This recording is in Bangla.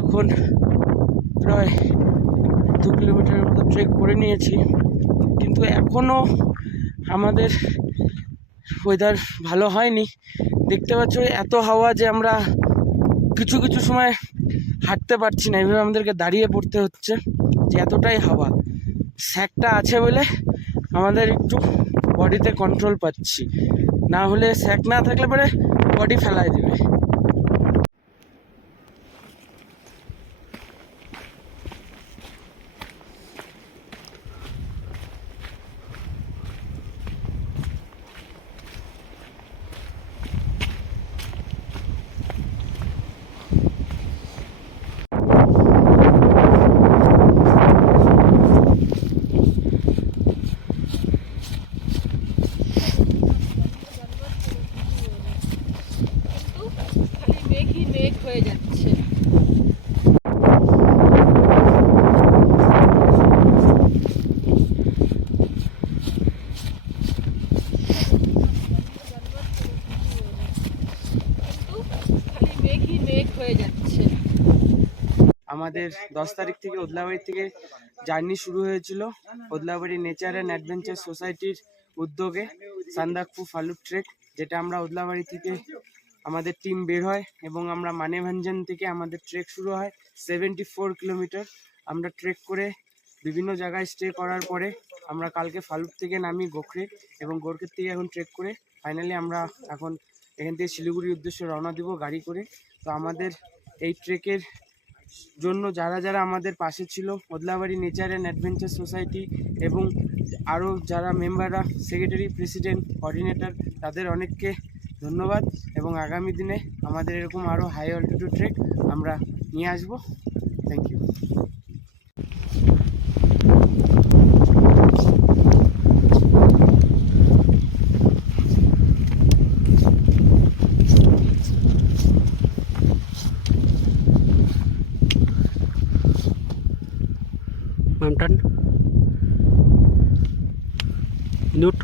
এখন প্রায় দু কিলোমিটারের মতো ট্রেক করে নিয়েছি। কিন্তু এখনও আমাদের ওয়েদার ভালো হয়নি। দেখতে পাচ্ছ, এত হাওয়া যে আমরা কিছু কিছু সময় হাঁটতে পারছি না। এভাবে আমাদেরকে দাঁড়িয়ে পড়তে হচ্ছে যে এতটাই হাওয়া। স্যাকটা আছে বলে আমাদের একটু বডিতে কন্ট্রোল পাচ্ছি। না হলে স্যাক না থাকলে পরে বডি ফেলায় দেবে। হয়ে যাচ্ছে। আমাদের দশ তারিখ থেকে ওদলাবাড়ি থেকে জার্নি শুরু হয়েছিল। ওদলাবাড়ি নেচার অ্যান্ড অ্যাডভেঞ্চার সোসাইটির উদ্যোগে সান্দাকফু ফালুক ট্রেক, যেটা আমরা ওদলাবাড়ি থেকে আমাদের টিম বের হয় এবং আমরা মানেভাঞ্জন থেকে আমাদের ট্রেক শুরু হয়। সেভেন্টি ফোর কিলোমিটার আমরা ট্রেক করে বিভিন্ন জায়গায় স্টে করার পরে আমরা কালকে ফালুক থেকে নামি গোখরে এবং গোরখের থেকে এখন ট্রেক করে ফাইনালি আমরা এখন এখান থেকে শিলিগুড়ির উদ্দেশ্যে রওনা দিব গাড়ি করে। তো আমাদের এই ট্রেকের জন্য যারা যারা আমাদের পাশে ছিল, Odlabari nature and adventure society এবং আরও যারা মেম্বাররা সেক্রেটারি প্রেসিডেন্ট কোঅর্ডিনেটর তাদের অনেককে ধন্যবাদ এবং আগামী দিনে আমাদের এরকম আরও হাই অল্টিটিউড ট্রেক আমরা নিয়ে আসব। Thank you mountain newt.